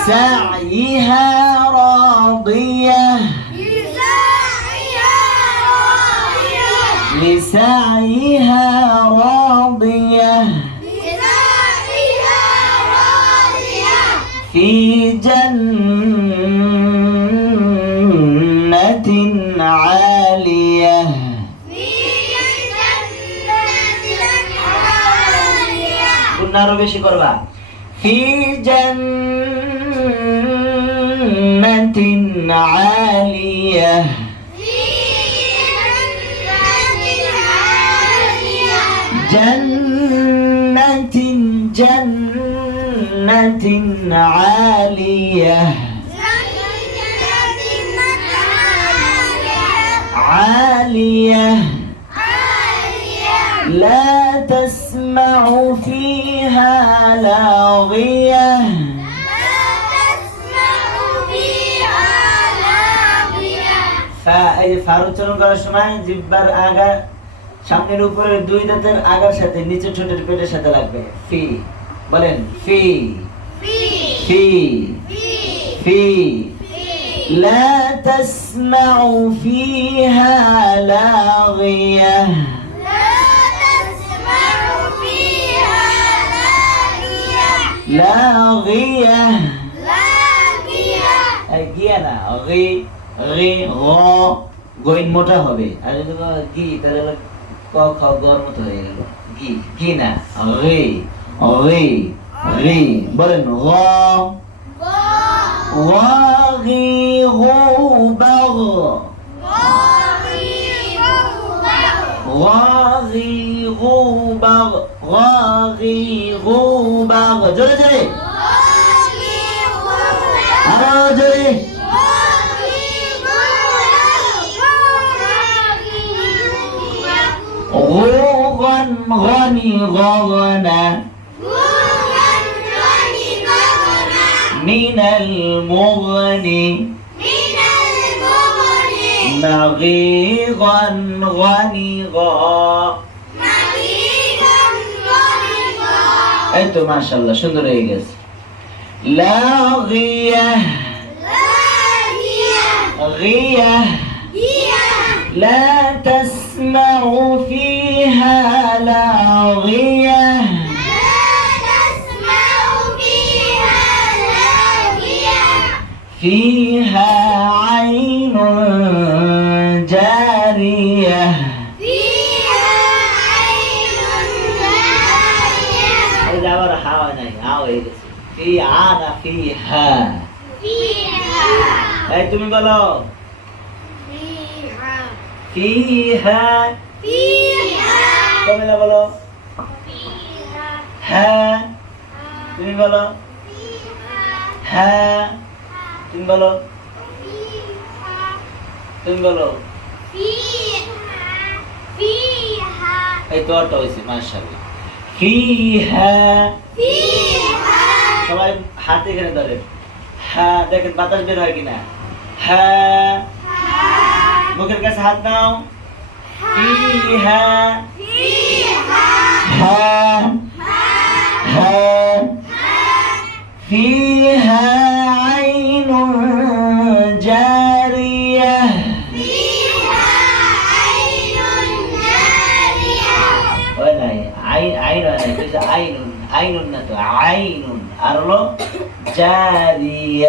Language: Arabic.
لسعيها راضية لسعيها راضية في جنة عالية قلنا আরো বেশি করবা في جنة عالية جنة جنة عالية عالية لا تسمع فيها لاغية এই ফার উচ্চারণ করার সময় জিহ্বার আগা সামনের উপরে দুই দাঁতের আগার সাথে নিচের ঠোঁটের পেটের সাথে লাগবে ফি বলেন ফি ফি ফি لا تسمع فيها لاغية لاغية গিয়া না রি রি গ গইন মোটা হবে আর যদি গি তাহলে ক খ গর মতো হয়ে গেল গি গি না রি রি রি বলেন গ غاغيغ بغ غاغيغ بغ غاغيغ بغ জোরে জোরে আরো জোরে غوغن غني غغنا من المغني مغيغا غنيغا انتو ما شاء الله সুন্দর হয়ে গেছে لاغية غية لا تسمع فيها لاغية فيها عين جارية إذا ورا حاونا عاوي في عانا فيها أي تمي بلو فيها تمي لا بلو ها تمي بلو ها তুমি বলো এই তো অর্থ হয়েছে মাশাআল্লাহ ফিহা সবাই হাত এখানে ধরেন হ্যাঁ দেখেন বাতাস বের হয় কিনা হ্যাঁ মুখের কাছে হাত নাও ফিহা হ্যাঁ হ্যাঁ فيها عين جارية وين عين عين عين عين عين عين جارية